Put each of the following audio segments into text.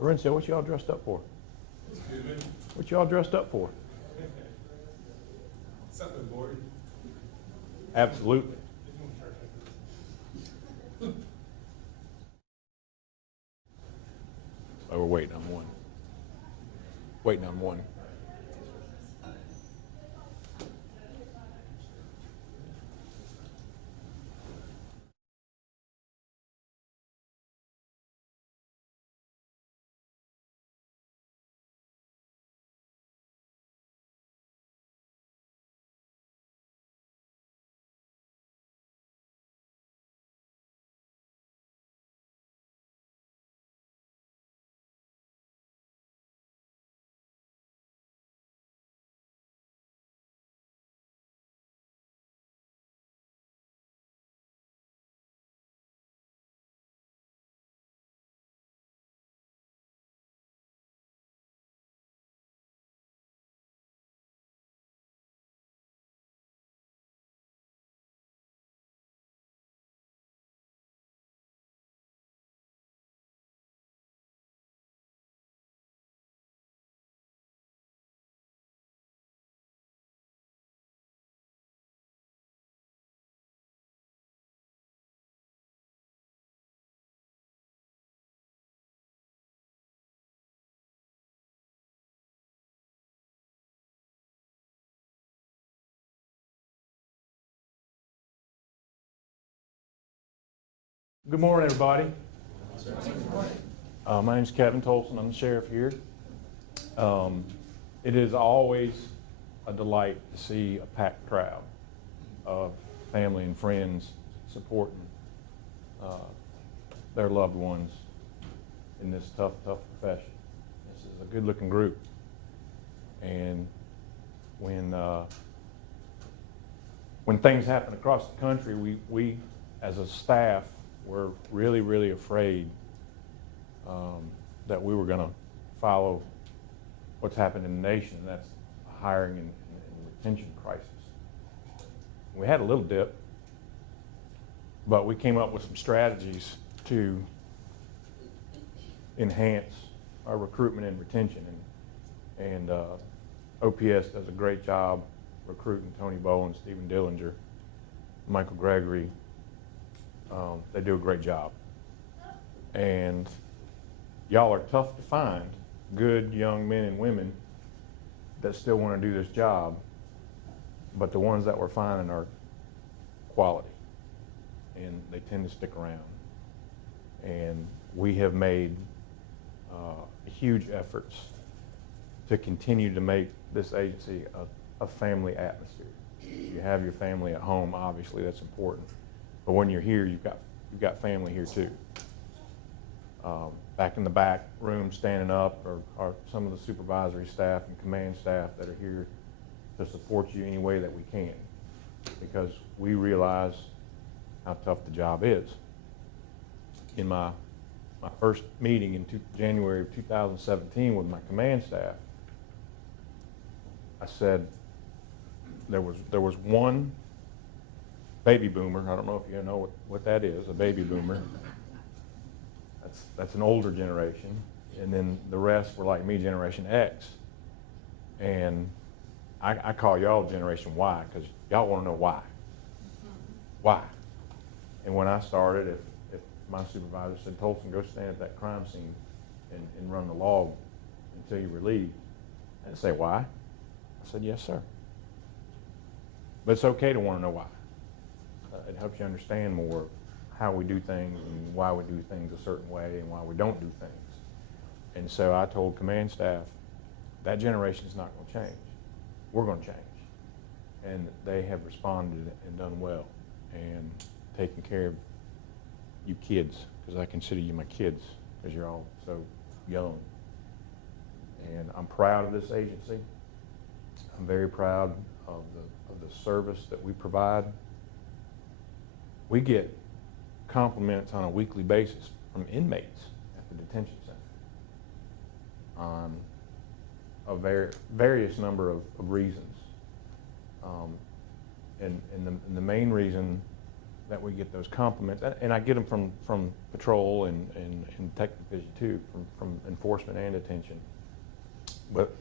Lorenzo, what y'all dressed up for? Excuse me? What y'all dressed up for? Something important. Absolutely. Oh, we're waiting on one. Waiting on one. Good morning, everybody. My name's Kevin Tolson. I'm the sheriff here. It is always a delight to see a packed crowd of family and friends supporting their loved ones in this tough profession. This is a good-looking group, and when things happen across the country, we as a staff were really afraid that we were going to follow what's happened in the nation, and that's a hiring and retention crisis. We had a little dip, but we came up with some strategies to enhance our recruitment and retention, and OPS does a great job recruiting Tony Bowen, Stephen Dillinger, Michael Gregory. They do a great job. And y'all are tough to find, good young men and women that still want to do this job, but the ones that we're finding are quality, and they tend to stick around. And we have made huge efforts to continue to make this agency a family atmosphere. You have your family at home, obviously that's important. But when you're here, you've got family here too. Back in the back room, standing up, are some of the supervisory staff and command staff that are here to support you any way that we can, because we realize how tough the job is. In my first meeting in January of 2017 with my command staff, I said there was one baby boomer. I don't know if you know what that is, a baby boomer. That's an older generation, and then the rest were like me, Generation X. And I call y'all Generation Y, because y'all want to know why. Why? And when I started, if my supervisor said, Tolson, go stand at that crime scene and run the log until you relieved, I'd say, why? I said, yes, sir. But it's okay to want to know why. It helps you understand more how we do things and why we do things a certain way and why we don't do things. And so I told command staff, that generation is not going to change. We're going to change. And they have responded and done well and taken care of you kids, because I consider you my kids, because you're all so young. And I'm proud of this agency. I'm very proud of the service that we provide. We get compliments on a weekly basis from inmates at the detention center on a various number of reasons. And the main reason that we get those compliments, and I get them from patrol and detective division too, from enforcement and detention. But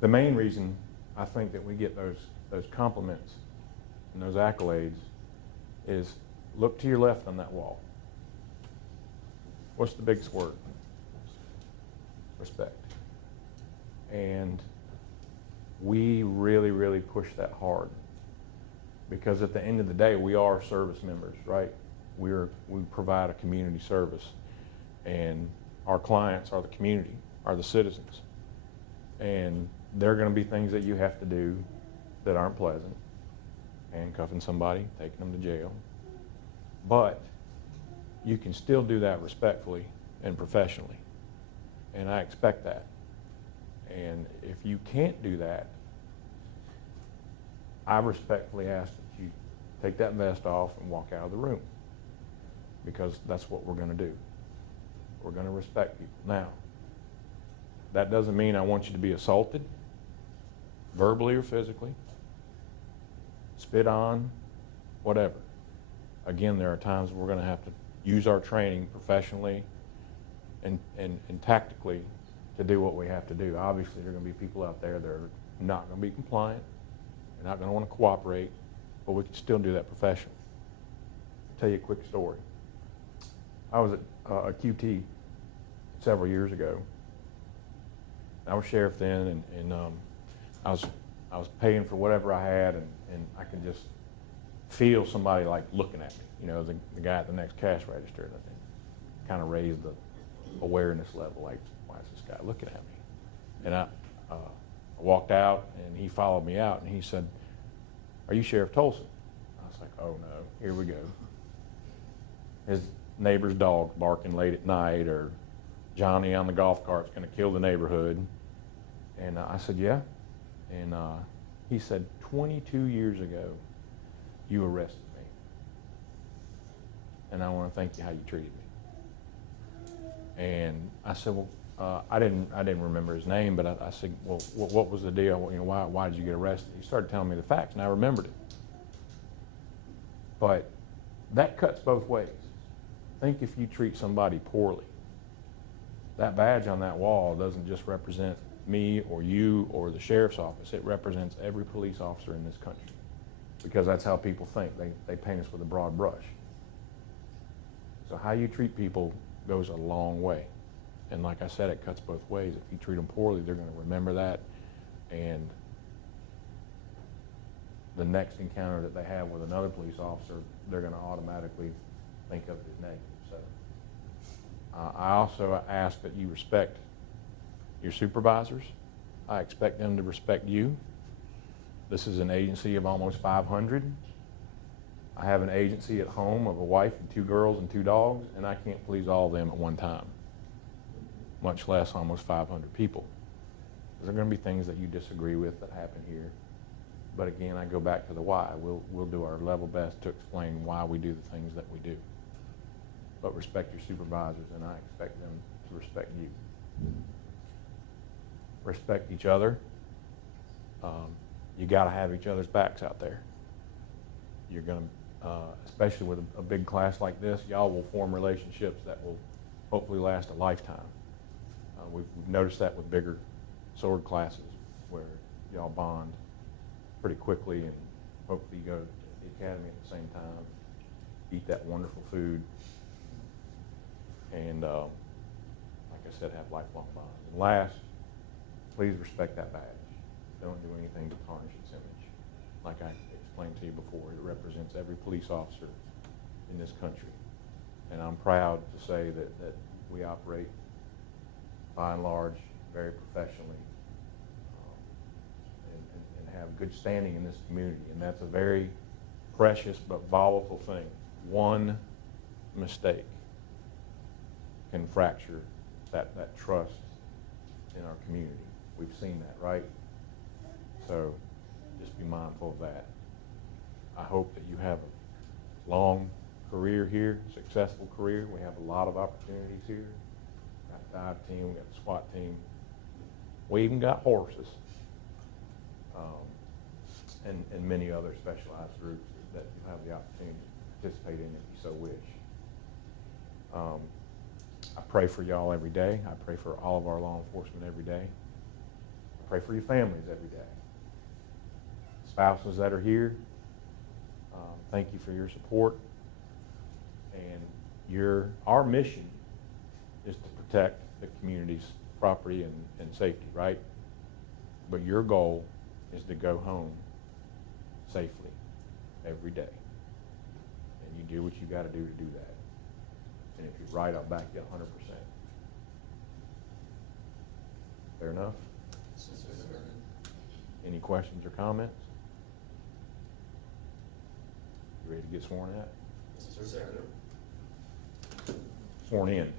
the main reason I think that we get those compliments and those accolades is look to your left on that wall. What's the biggest word? Respect. And we really, really push that hard. Because at the end of the day, we are service members, right? We provide a community service, and our clients are the community, are the citizens. And there are going to be things that you have to do that aren't pleasant, handcuffing somebody, taking them to jail. But you can still do that respectfully and professionally, and I expect that. And if you can't do that, I respectfully ask that you take that vest off and walk out of the room, because that's what we're going to do. We're going to respect people. Now, that doesn't mean I want you to be assaulted, verbally or physically, spit on, whatever. Again, there are times we're going to have to use our training professionally and tactically to do what we have to do. Obviously, there are going to be people out there that are not going to be compliant. They're not going to want to cooperate, but we can still do that professionally. I'll tell you a quick story. I was at a QT several years ago. I was sheriff then, and I was paying for whatever I had, and I could just feel somebody like looking at me. You know, the guy at the next cash register, and it kind of raised the awareness level. Like, why is this guy looking at me? And I walked out, and he followed me out, and he said, "Are you Sheriff Tolson?" I was like, "Oh no, here we go." His neighbor's dog barking late at night, or Johnny on the golf cart's going to kill the neighborhood. And I said, "Yeah." And he said, 22 years ago, you arrested me. And I want to thank you how you treated me. And I said, well, I didn't remember his name, but I said, well, what was the deal? You know, why did you get arrested? He started telling me the facts, and I remembered it. But that cuts both ways. Think if you treat somebody poorly. That badge on that wall doesn't just represent me or you or the sheriff's office. It represents every police officer in this country, because that's how people think. They paint us with a broad brush. So how you treat people goes a long way. And like I said, it cuts both ways. If you treat them poorly, they're going to remember that, and the next encounter that they have with another police officer, they're going to automatically think of it as negative. So I also ask that you respect your supervisors. I expect them to respect you. This is an agency of almost 500. I have an agency at home of a wife and 2 girls and 2 dogs, and I can't please all of them at one time, much less almost 500 people. There are going to be things that you disagree with that happen here. But again, I go back to the why. We'll do our level best to explain why we do the things that we do. But respect your supervisors, and I expect them to respect you. Respect each other. You got to have each other's backs out there. You're going to, especially with a big class like this, y'all will form relationships that will hopefully last a lifetime. We've noticed that with bigger S.O.R.D classes, where y'all bond pretty quickly, and hopefully you go to the academy at the same time, eat that wonderful food, and like I said, have lifelong bonds. And last, please respect that badge. Don't do anything to tarnish its image. Like I explained to you before, it represents every police officer in this country. And I'm proud to say that we operate, by and large, very professionally, and have good standing in this community. And that's a very precious but volatile thing. One mistake can fracture that trust in our community. We've seen that, right? So just be mindful of that. I hope that you have a long career here, successful career. We have a lot of opportunities here. We've got the dive team, we've got the SWAT team. We even got horses, and many other specialized groups that you have the opportunity to participate in it if you so wish. I pray for y'all every day. I pray for all of our law enforcement every day. I pray for your families every day. Spouses that are here, thank you for your support. And our mission is to protect the community's property and safety, right? But your goal is to go home safely every day. And you do what you got to do to do that. And if you're right, I'll back you 100%. Fair enough? Any questions or comments? You ready to get sworn at? Sworn in.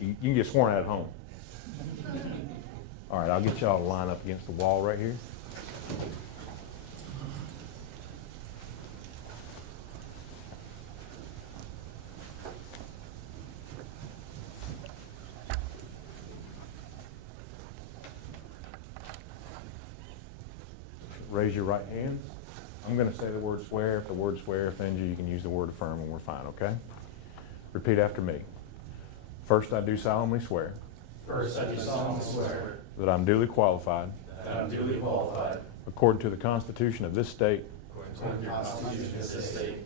You can get sworn at home. All right, I'll get y'all to line up against the wall right here. Raise your right hand. I'm going to say the word swear. If the word swear offends you, you can use the word affirm and we're fine, okay? Repeat after me. First, I do solemnly swear. First, I do solemnly swear that I'm duly qualified. that I am duly qualified, According to the Constitution of this state. according to the Constitution of this state,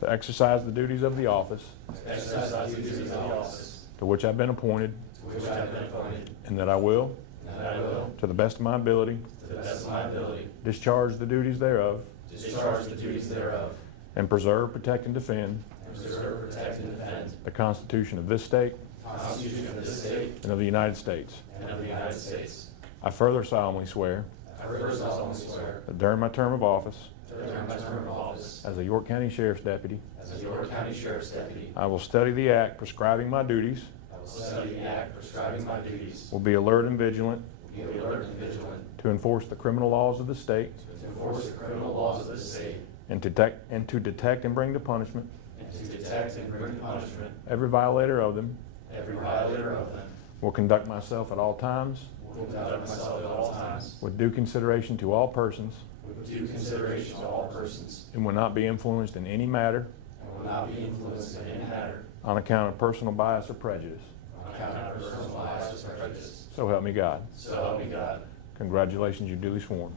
To exercise the duties of the office. to exercise the duties of the office To which I've been appointed. to which I have been appointed, And that I will. and that I will, To the best of my ability. to the best of my ability, Discharge the duties thereof. discharge the duties thereof, And preserve, protect, and defend. and preserve, protect, and defend The Constitution of this state. the Constitution of this state And of the United States. and of the United States. I further solemnly swear. I further solemnly swear That during my term of office. that during my term of office As a York County Sheriff's Deputy. as a York County Sheriff's Deputy, I will study the act prescribing my duties. I will study the act prescribing my duties, Will be alert and vigilant. be alert and vigilant To enforce the criminal laws of the state. to enforce the criminal laws of the state, And to detect and bring to punishment. and to detect and bring to punishment Every violator of them. every violator of them. Will conduct myself at all times. Will conduct myself at all times With due consideration to all persons. with due consideration to all persons, And will not be influenced in any matter. and will not be influenced in any matter On account of personal bias or prejudice. on account of personal bias or prejudice. So help me God. So help me God. Congratulations, you're duly sworn.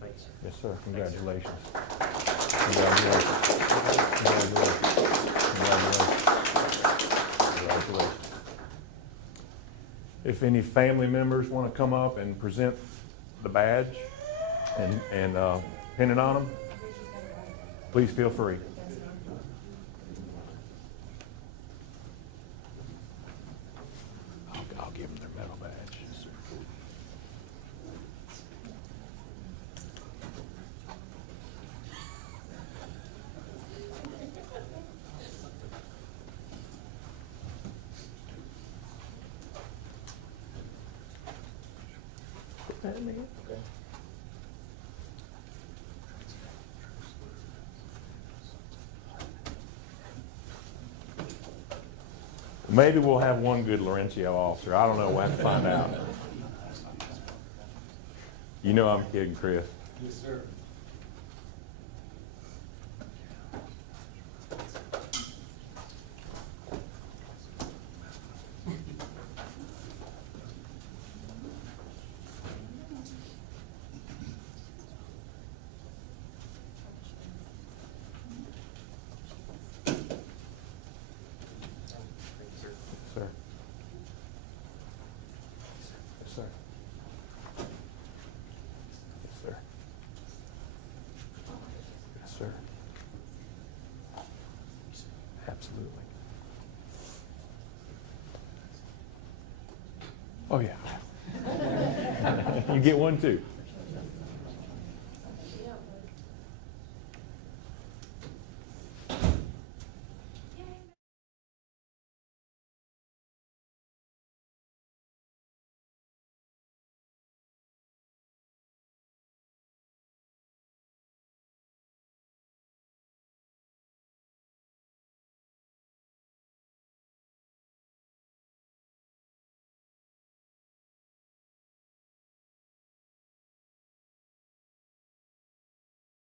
Thank you, sir. Yes, sir. Congratulations. Congratulations. Congratulations. Congratulations. If any family members want to come up and present the badge and pin it on them, please feel free. I'll give them their medal badge. Yes, sir. Maybe we'll have one good Laurencio officer. I don't know. We'll have to find out. You know I'm kidding, Chris. Yes, sir. Sir. Yes, sir. Yes, sir. Yes, sir. Absolutely. Oh, yeah. You get one too.